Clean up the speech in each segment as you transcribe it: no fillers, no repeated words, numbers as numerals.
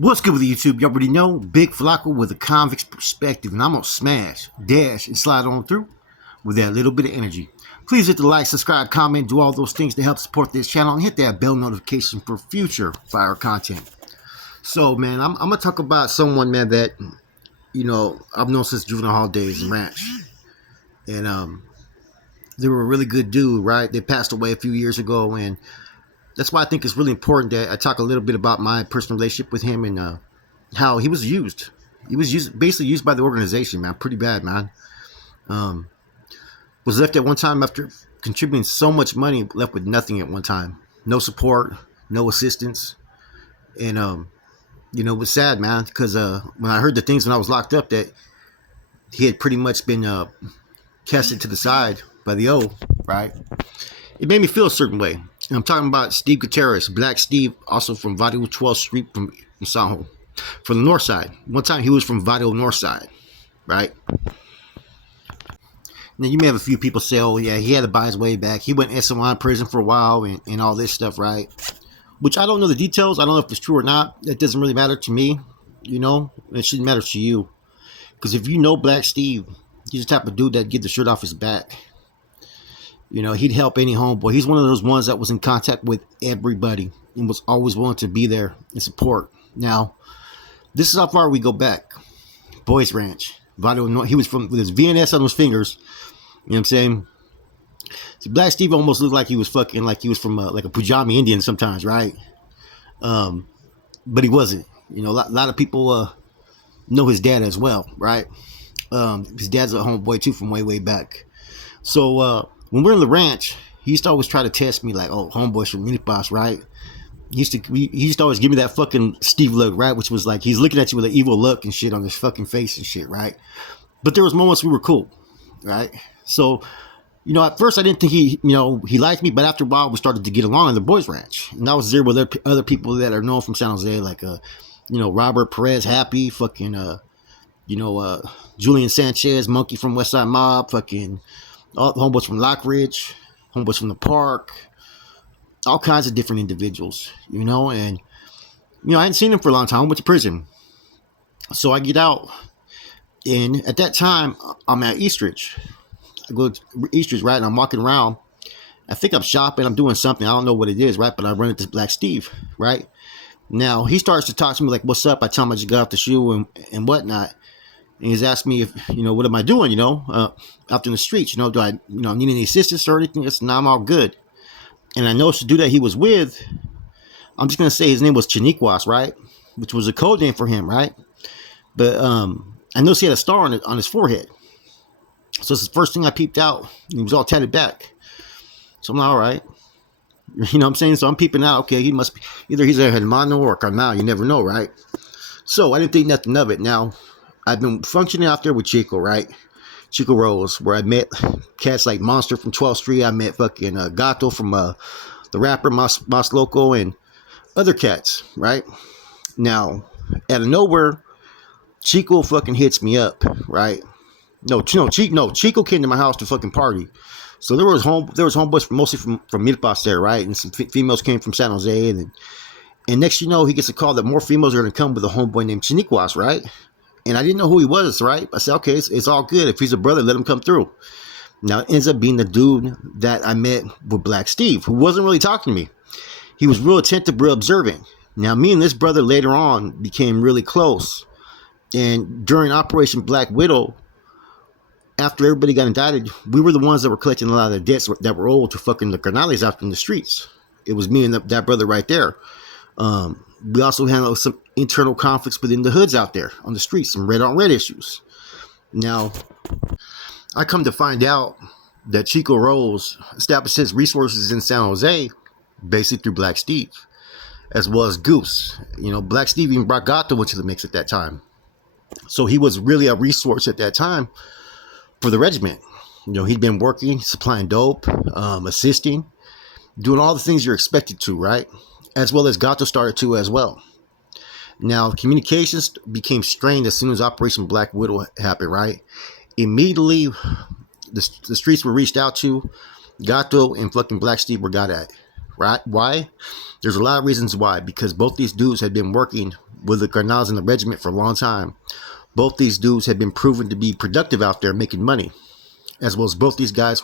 What's good with YouTube? You already know, Big Flacco with a convict's perspective, and I'm gonna smash, dash, and slide on through with that little bit of energy. Please hit the like, subscribe, comment, do all those things to help support this channel, and hit that bell notification for future fire content. So, man, I'm gonna talk about someone, man, that I've known since juvenile hall days in ranch, and they were a really good dude, right? They passed away a few years ago, and that's why I think it's really important that I talk a little bit about my personal relationship with him and how he was used. He was basically used by the organization, man. Pretty bad, man. Um, was left at one time after contributing so much money, left with nothing at one time. No support, no assistance. And, it was sad, man, because when I heard the things when I was locked up that he had pretty much been casted to the side by the O, right? It made me feel a certain way. And I'm talking about Steve Gutierrez, Black Steve, also from Vadio 12th Street from Sanjo, from the north side. One time he was from Vadio north side, right? Now you may have a few people say, oh yeah, he had to buy his way back. He went SOI in prison for a while and all this stuff, right? Which I don't know the details. I don't know if it's true or not. That doesn't really matter to me, It shouldn't matter to you. Because if you know Black Steve, he's the type of dude that'd get the shirt off his back. He'd help any homeboy. He's one of those ones that was in contact with everybody and was always willing to be there and support. Now, this is how far we go back. Boys Ranch. He was from with his VNS on his fingers. You know what I'm saying? See, Black Steve almost looked like he was from like a Pujami Indian sometimes, right? But he wasn't. A lot of people know his dad as well, right? His dad's a homeboy too from way back. So when we're in the ranch, he used to always try to test me like, oh, homeboys from Minipas, right? He used to always give me that fucking Steve look, right? Which was like, he's looking at you with an evil look and shit on his fucking face and shit, right? But there was moments we were cool, right? So, at first I didn't think he liked me, but after a while we started to get along in the boys ranch. And I was there with other people that are known from San Jose, like, Robert Perez, Happy, fucking, Julian Sanchez, Monkey from Westside Mob, fucking, all homeboys from Lockridge, homeboys from the park, all kinds of different individuals, and I hadn't seen him for a long time. I went to prison, so I get out, and at that time I'm at Eastridge. I go to Eastridge, right, and I'm walking around. I think I'm shopping, I'm doing something, I don't know what it is, right, but I run into Black Steve, right. Now he starts to talk to me like, what's up? I tell him I just got off the shoe and whatnot. And he's asked me if, what am I doing, out in the streets, do I, need any assistance or anything? I said, no, I'm all good. And I noticed the dude that he was with, I'm just going to say his name was Chiniquas, right? Which was a code name for him, right? But I noticed he had a star on his forehead. So it's the first thing I peeped out. He was all tatted back. So I'm like, all right. You know what I'm saying? So I'm peeping out. Okay, he must be, either he's a hermano or carnal. You never know, right? So I didn't think nothing of it. Now, I've been functioning out there with Chico, right? Chico Rose, where I met cats like Monster from 12th Street. I met fucking Gato from the rapper Mas Loco and other cats, right? Now, out of nowhere, Chico fucking hits me up, right? Chico came to my house to fucking party. So there was homeboys mostly from Milpas there, right? And some females came from San Jose, and next he gets a call that more females are gonna come with a homeboy named Chiniquas, right? And I didn't know who he was, right? I said, okay, it's all good. If he's a brother, let him come through. Now, it ends up being the dude that I met with Black Steve, who wasn't really talking to me. He was real attentive, real observing. Now, me and this brother later on became really close. And during Operation Black Widow, after everybody got indicted, we were the ones that were collecting a lot of the debts that were owed to fucking the carnales out in the streets. It was me and that brother right there. We also handled some internal conflicts within the hoods out there on the streets, some red on red issues. Now, I come to find out that Chico Rose established his resources in San Jose basically through Black Steve, as well as Goose. Black Steve even brought Gato into the mix at that time. So he was really a resource at that time for the regiment. He'd been working, supplying dope, assisting, doing all the things you're expected to, right? As well as Gato started to as well. Now, communications became strained as soon as Operation Black Widow happened, right? Immediately, the streets were reached out to. Gato and fucking Black Steve were got at, right? Why? There's a lot of reasons why. Because both these dudes had been working with the Cardinals in the regiment for a long time. Both these dudes had been proven to be productive out there making money, as well as both these guys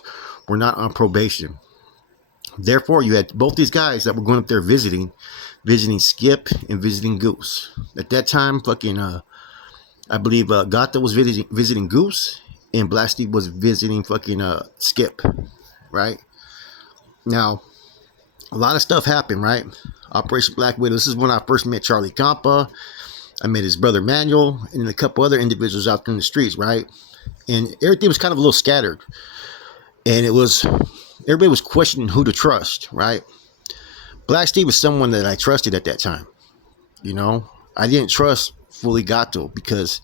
were not on probation. Therefore, you had both these guys that were going up there visiting Skip and visiting Goose. At that time, I believe Gata was visiting Goose, and Black Steve was visiting Skip, right? Now, a lot of stuff happened, right? Operation Black Widow. This is when I first met Charlie Campa. I met his brother Manuel, and then a couple other individuals out there in the streets, right? And everything was kind of a little scattered, and everybody was questioning who to trust, right? Black Steve was someone that I trusted at that time. I didn't trust fully Gato because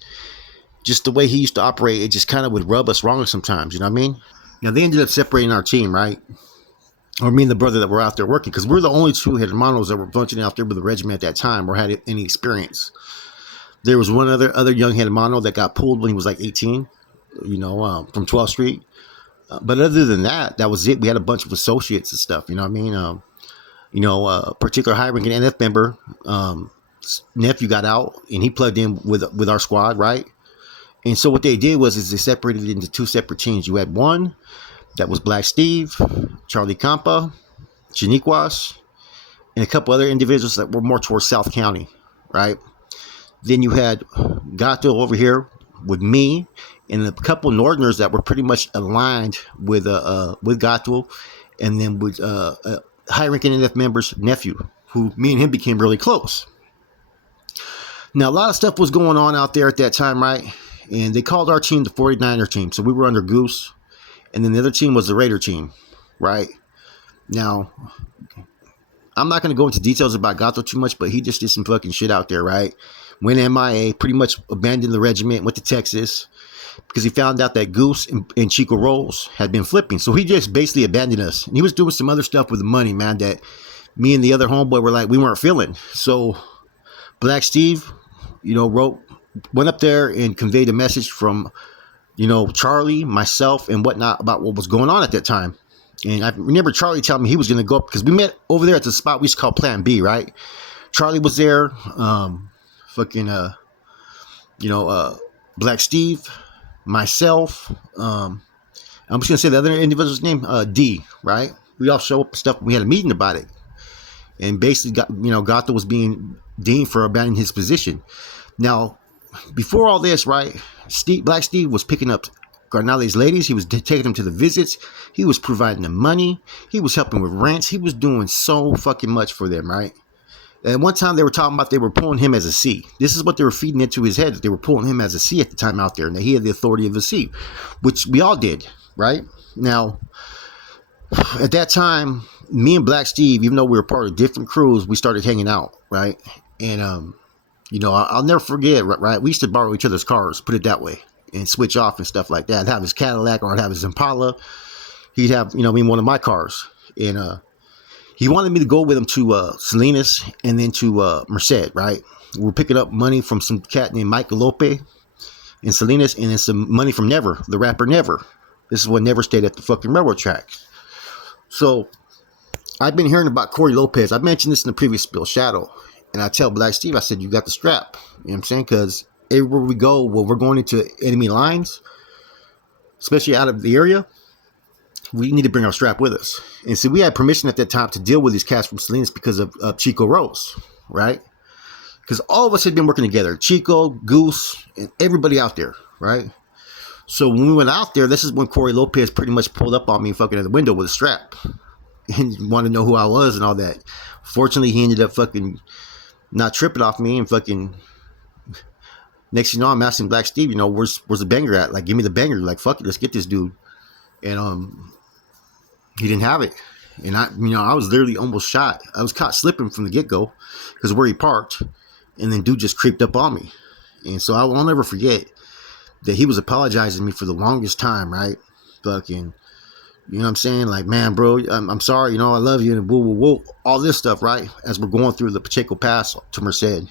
just the way he used to operate, it just kind of would rub us wrong sometimes. You know what I mean? Now they ended up separating our team, right? Or me and the brother that were out there working, because we're the only two hermanos that were functioning out there with the regiment at that time or had any experience. There was one other young hermano that got pulled when he was like 18, from 12th Street. But other than that, that was it. We had a bunch of associates and stuff. You know what I mean? A particular high-ranking NF member, nephew got out, and he plugged in with our squad, right? And so what they did is they separated it into two separate teams. You had one that was Black Steve, Charlie Campa, Chiniquas, and a couple other individuals that were more towards South County, right? Then you had Gato over here with me and a couple Northerners that were pretty much aligned with Gato, and then with high-ranking NF member's nephew, who me and him became really close. Now, a lot of stuff was going on out there at that time, right? And they called our team the 49er team. So we were under Goose. And then the other team was the Raider team, right? Now, I'm not going to go into details about Gato too much, but he just did some fucking shit out there, right? Went MIA, pretty much abandoned the regiment, went to Texas, because he found out that Goose and Chico Rolls had been flipping. So he just basically abandoned us. And he was doing some other stuff with the money, man, that me and the other homeboy were like, we weren't feeling. So Black Steve, went up there and conveyed a message from, Charlie, myself, and whatnot about what was going on at that time. And I remember Charlie telling me he was going to go up, because we met over there at the spot we used to call Plan B, right? Charlie was there, Black Steve, myself, I'm just going to say the other individual's name, D, right? We all show up and stuff. We had a meeting about it. And basically, Gato was being deemed for abandoning his position. Now, before all this, right, Black Steve was picking up Garnale's ladies. He was taking them to the visits. He was providing them money. He was helping with rents. He was doing so fucking much for them, right? And one time they were talking about they were pulling him as a C. This is what they were feeding into his head, that they were pulling him as a C at the time out there, and that he had the authority of a C, which we all did, right? Now, at that time, me and Black Steve, even though we were part of different crews, we started hanging out, right? And, I'll never forget, right? We used to borrow each other's cars, put it that way, and switch off and stuff like that. I'd have his Cadillac or I'd have his Impala. He'd have, me, one of my cars. And he wanted me to go with him to Salinas and then to Merced, right? We were picking up money from some cat named Mike Galope in Salinas, and then some money from Never, the rapper Never. This is when Never stayed at the fucking railroad tracks. So I've been hearing about Corey Lopez. I mentioned this in the previous spill, Shadow. And I tell Black Steve, I said, you got the strap. You know what I'm saying? Because everywhere we go, when we're going into enemy lines, especially out of the area, we need to bring our strap with us. And so we had permission at that time to deal with these cats from Salinas because of Chico Rose, right? Because all of us had been working together. Chico, Goose, and everybody out there, right? So when we went out there, this is when Corey Lopez pretty much pulled up on me fucking at the window with a strap. And wanted to know who I was and all that. Fortunately, he ended up fucking not tripping off me, and fucking next thing you know, I'm asking Black Steve, where's the banger at? Like, give me the banger. Like, fuck it, let's get this dude. And he didn't have it. And I was literally almost shot. I was caught slipping from the get-go because of where he parked. And then dude just creeped up on me. And so I'll never forget that he was apologizing to me for the longest time, right? Fucking, you know what I'm saying? Like, man, bro, I'm sorry, I love you, and woo, woo, woo, all this stuff, right? As we're going through the Pacheco Pass to Merced.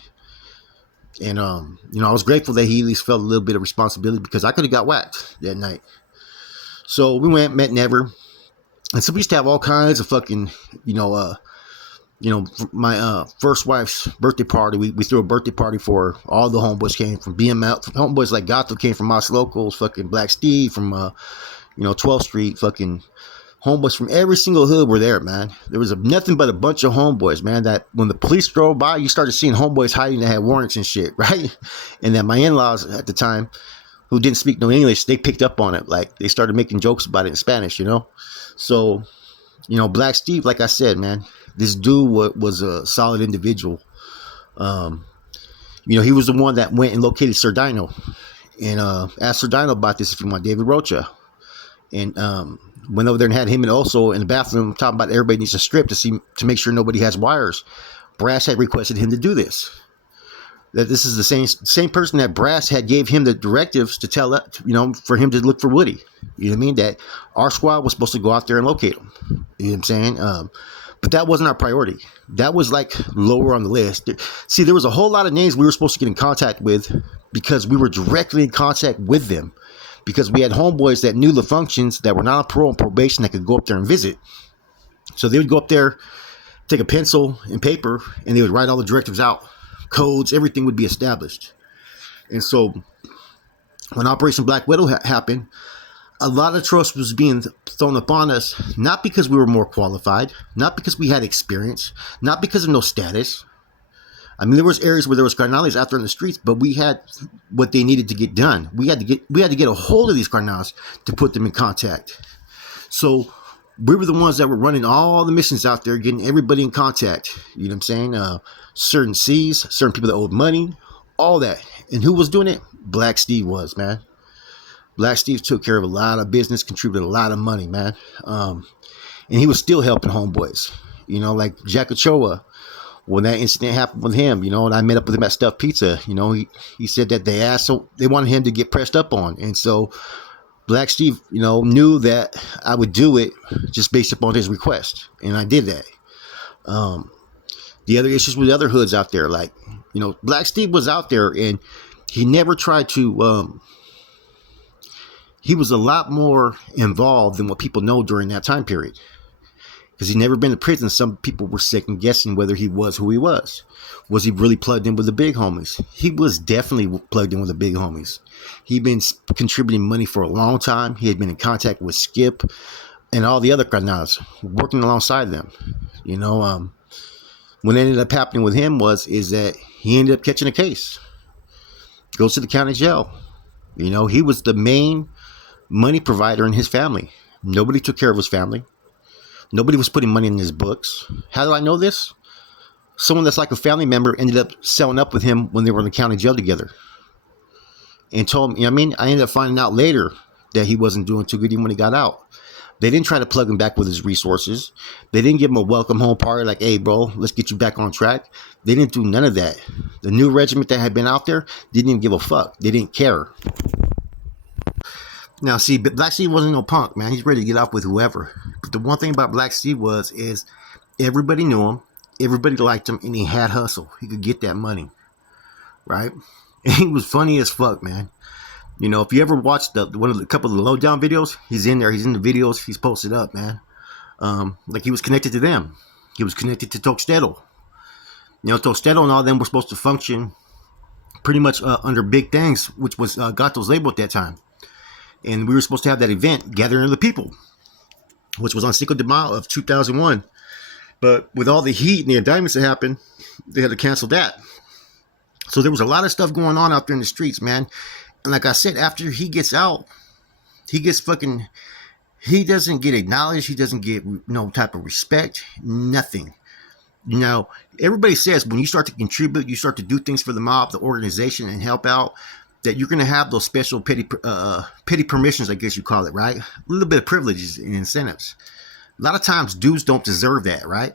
And, I was grateful that he at least felt a little bit of responsibility, because I could have got whacked that night. So we went, met Never. And so we used to have all kinds of fucking, you know, my first wife's birthday party, we threw a birthday party for all the homeboys came from BML. Homeboys like Gato came from Los Locals, fucking Black Steve from, 12th Street, fucking homeboys from every single hood were there, man. There was nothing but a bunch of homeboys, man, that when the police drove by, you started seeing homeboys hiding that had warrants and shit, right? And that my in-laws at the time, who didn't speak no English, they picked up on it. Like, they started making jokes about it in Spanish, So, Black Steve, like I said, man, this dude was a solid individual. Um, he was the one that went and located Sir Dino and asked Sir Dino about this if you want David Rocha. And went over there and had him and also in the bathroom talking about everybody needs a strip to make sure nobody has wires. Brass had requested him to do this. That this is the same person that Brass had gave him the directives to tell for him to look for Woody. You know what I mean? That our squad was supposed to go out there and locate him. You know what I'm saying? But that wasn't our priority. That was like lower on the list. See, there was a whole lot of names we were supposed to get in contact with because we were directly in contact with them. Because we had homeboys that knew the functions that were not on parole and probation that could go up there and visit. So they would go up there, take a pencil and paper, and they would write all the directives out. Codes, everything would be established. And so when Operation Black Widow happened, a lot of trust was being thrown upon us, not because we were more qualified, not because we had experience, not because of no status. I mean, there was areas where there was carnales out there in the streets, but we had what they needed to get done. We had to get a hold of these carnales to put them in contact. So we were the ones that were running all the missions out there, getting everybody in contact. You know what I'm saying? Certain C's, certain people that owed money, all that. And who was doing it? Black Steve was, man. Black Steve took care of a lot of business, contributed a lot of money, man. And he was still helping homeboys. Like Jack Ochoa. When that incident happened with him, and I met up with him at Stuffed Pizza, he said that they wanted him to get pressed up on. And so Black Steve, knew that I would do it just based upon his request. And I did that. The other issues with other hoods out there, like, Black Steve was out there and he never tried to, he was a lot more involved than what people know during that time period. Because he'd never been to prison, some people were second guessing whether he was who he was. Was he really plugged in with the big homies? He was definitely plugged in with the big homies. He'd been contributing money for a long time. He had been in contact with Skip and all the other carnals, working alongside them. What ended up happening with him is that he ended up catching a case. Goes to the county jail. He was the main money provider in his family. Nobody took care of his family. Nobody was putting money in his books. How do I know this? Someone that's like a family member ended up selling up with him when they were in the county jail together. And told me, I ended up finding out later that he wasn't doing too good even when he got out. They didn't try to plug him back with his resources. They didn't give him a welcome home party like, hey, bro, let's get you back on track. They didn't do none of that. The new regiment that had been out there didn't even give a fuck. They didn't care. Now, see, but Black Steve wasn't no punk, man. He's ready to get off with whoever. But the one thing about Black Steve is everybody knew him, everybody liked him, and he had hustle. He could get that money, right? And he was funny as fuck, man. If you ever watched a couple of the lowdown videos, he's in there. He's in the videos. He's posted up, man. Like he was connected to them. He was connected to Toxtedo. Toxtedo and all them were supposed to function pretty much under Big Things, which was Gato's label at that time. And we were supposed to have that event, Gathering of the People, which was on Cinco de Mayo of 2001. But with all the heat and the indictments that happened, they had to cancel that. So there was a lot of stuff going on out there in the streets, man. And like I said, after he gets out, he doesn't get acknowledged. He doesn't get no type of respect, nothing. Everybody says when you start to contribute, you start to do things for the mob, the organization, and help out, that you're going to have those special petty permissions, I guess you call it, right? A little bit of privileges and incentives. A lot of times dudes don't deserve that, right?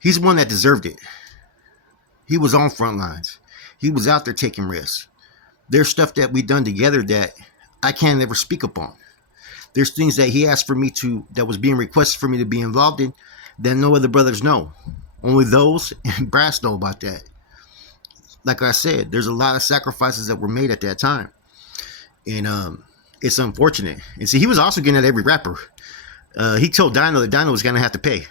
He's the one that deserved it. He was on front lines. He was out there taking risks. There's stuff that we've done together that I can't ever speak upon. There's things that he asked for me that was being requested for me to be involved in that no other brothers know. Only those and Brass know about that. Like I said, there's a lot of sacrifices that were made at that time. And it's unfortunate. And see, he was also getting at every rapper. He told Dino that Dino was going to have to pay.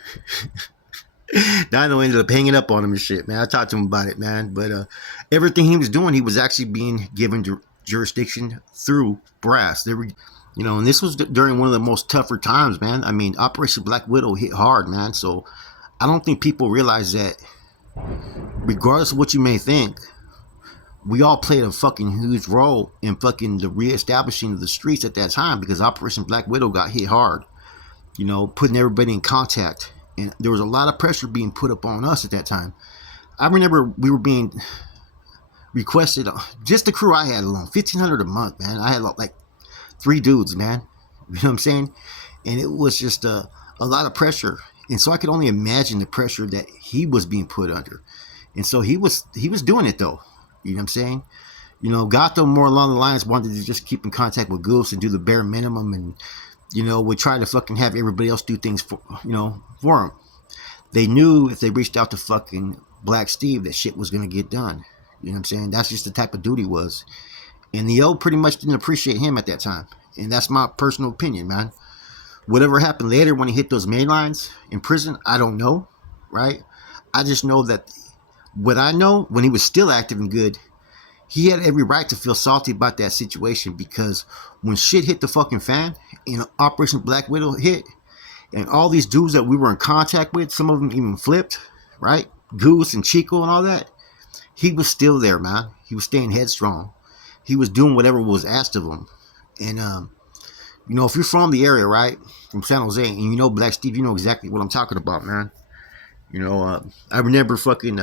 Dino ended up hanging up on him and shit, man. I talked to him about it, man. But everything he was doing, he was actually being given jurisdiction through brass. They were, and this was during one of the most tougher times, man. I mean, Operation Black Widow hit hard, man. So I don't think people realize that, regardless of what you may think, we all played a fucking huge role in fucking the reestablishing of the streets at that time, because Operation Black Widow got hit hard. Putting everybody in contact. And there was a lot of pressure being put up on us at that time. I remember we were being requested, just the crew I had alone, $1,500 a month, man. I had like 3 dudes, man. You know what I'm saying? And it was just a lot of pressure. And so I could only imagine the pressure that he was being put under. And so he was doing it, though. You know what I'm saying? Gotham, more along the lines, wanted to just keep in contact with Goose and do the bare minimum, and would try to fucking have everybody else do things for him. They knew if they reached out to fucking Black Steve that shit was gonna get done. You know what I'm saying? That's just the type of dude he was. And the O pretty much didn't appreciate him at that time. And that's my personal opinion, man. Whatever happened later when he hit those main lines in prison, I don't know, right? I just know that what I know, when he was still active and good, he had every right to feel salty about that situation, because when shit hit the fucking fan and Operation Black Widow hit, and all these dudes that we were in contact with, some of them even flipped, right? Goose and Chico and all that. He was still there, man. He was staying headstrong. He was doing whatever was asked of him. And, if you're from the area, right, from San Jose, and you know Black Steve, you know exactly what I'm talking about, man. I remember fucking,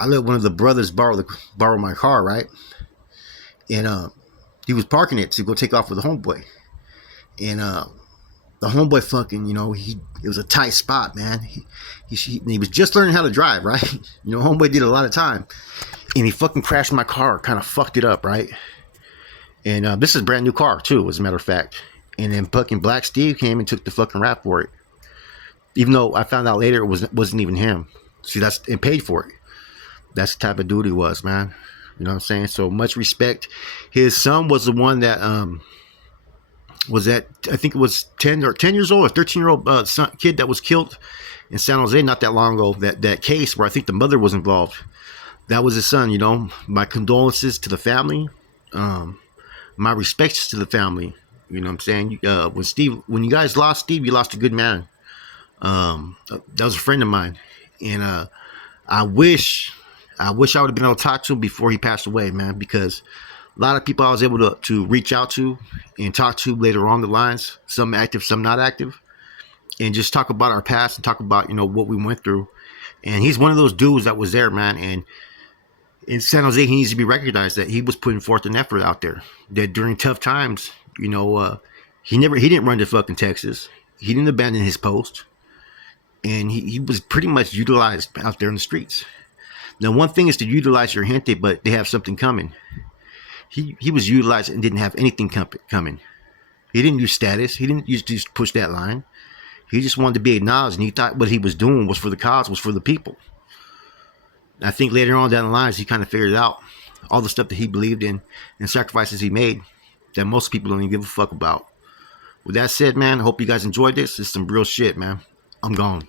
I let one of the brothers borrow my car, right? And he was parking it to go take off with the homeboy. And the homeboy fucking, it was a tight spot, man. He was just learning how to drive, right? Homeboy did a lot of time. And he fucking crashed my car, kind of fucked it up, right? And this is a brand new car, too, as a matter of fact. And then fucking Black Steve came and took the fucking rap for it. Even though I found out later it wasn't even him. See, and paid for it. That's the type of dude he was, man. You know what I'm saying? So much respect. His son was the one that was that, I think it was 10 years old, or 13-year-old kid that was killed in San Jose not that long ago. That case where I think the mother was involved. That was his son. My condolences to the family. My respects to the family. You know what I'm saying? When you guys lost Steve, you lost a good man. That was a friend of mine, and I wish I would have been able to talk to him before he passed away, man, because a lot of people I was able to reach out to and talk to later on the lines, some active, some not active, and just talk about our past and talk about, what we went through. And he's one of those dudes that was there, man. And in San Jose, he needs to be recognized that he was putting forth an effort out there, that during tough times, he didn't run to fucking Texas. He didn't abandon his post. And he was pretty much utilized out there in the streets. Now, one thing is to utilize your gente, but they have something coming. He was utilized and didn't have anything coming. He didn't use status. He didn't just push that line. He just wanted to be acknowledged, and he thought what he was doing was for the cause, was for the people. I think later on down the lines, he kind of figured out all the stuff that he believed in and sacrifices he made that most people don't even give a fuck about. With that said, man, I hope you guys enjoyed this. It's some real shit, man. I'm gone.